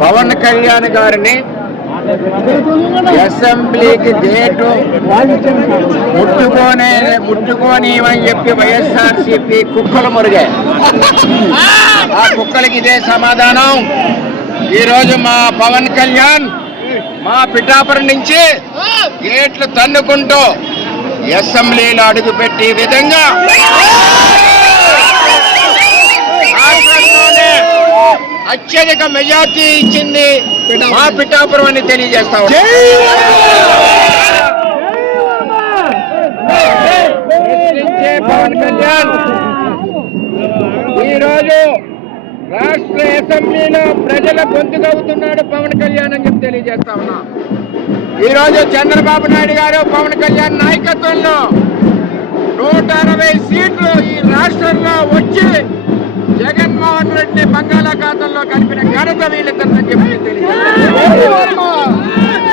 పవన్ కళ్యాణ్ గారిని అసెంబ్లీకి గేటు ముట్టుకోనే ముట్టుకోనివని చెప్పి వైఎస్ఆర్సీపీ కుక్కలు మురిగాయి. ఆ కుక్కలకి ఇదే సమాధానం. ఈరోజు మా పవన్ కళ్యాణ్ మా పిఠాపురం నుంచి గేట్లు తన్నుకుంటూ అసెంబ్లీలో అడుగుపెట్టే విధంగా అత్యధిక మెజార్టీ ఇచ్చింది మా పిఠాపురం అని తెలియజేస్తా పవన్ కళ్యాణ్ ఈరోజు రాష్ట్ర అసెంబ్లీలో ప్రజల గొంతుకవుతున్నాడు పవన్ కళ్యాణ్ అని చెప్పి తెలియజేస్తా ఉన్నా. ఈరోజు చంద్రబాబు నాయుడు గారు పవన్ కళ్యాణ్ నాయకత్వంలో నూట అరవై సీట్లు ఈ రాష్ట్రంలో రెడ్డిని బంగాళాఖాతంలో కలిపిన ఘనత వీళ్ళిద్దరని చెప్పి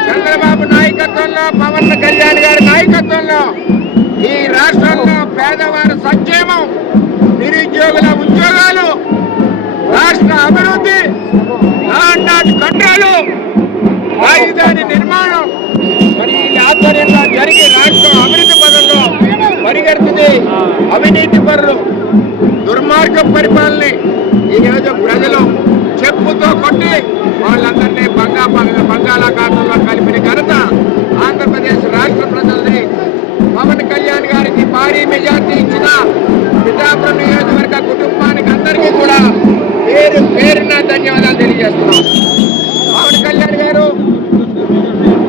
చంద్రబాబు నాయకత్వంలో పవన్ కళ్యాణ్ గారి నాయకత్వంలో ఈ రాష్ట్రంలో పేదవారి సంక్షేమం నిరుద్యోగుల ఉద్యోగాలు రాష్ట్ర అభివృద్ధి కంట్రోలు దుర్మార్గ పరిపాలన ఈ రోజు ప్రజలు చెప్పుతో కొట్టి వాళ్ళందరినీ బంగా- బంగాళాఖాతంలో కలిపిన ఘనత ఆంధ్రప్రదేశ్ రాష్ట్ర ప్రజల్ని పవన్ కళ్యాణ్ గారికి భారీ మెజార్టీ ఇచ్చిన పిఠాపురం నియోజకవర్గ కుటుంబానికి అందరికీ కూడా పేరు పేరున ధన్యవాదాలు తెలియజేస్తున్నాం. పవన్ కళ్యాణ్ గారు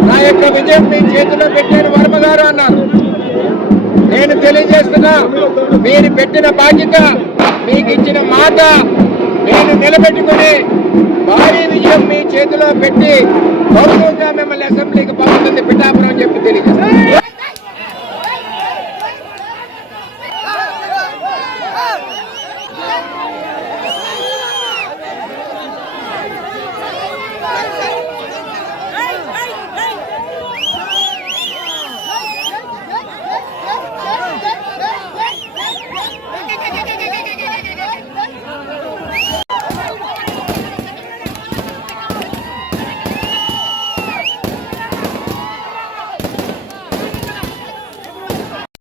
నా యొక్క విజయం మీ చేతిలో పెట్టాను వర్మ గారు అన్నారు. నేను తెలియజేస్తున్నా మీరు పెట్టిన బాధ్యత మీకు ఇచ్చిన మాట నేను నిలబెట్టుకుని భారీ విజయం మీ చేతిలో పెట్టి గౌరవంగా మిమ్మల్ని అసెంబ్లీకి పంపుతుంది పిఠాపురం అని చెప్పి తెలియజేస్తాను.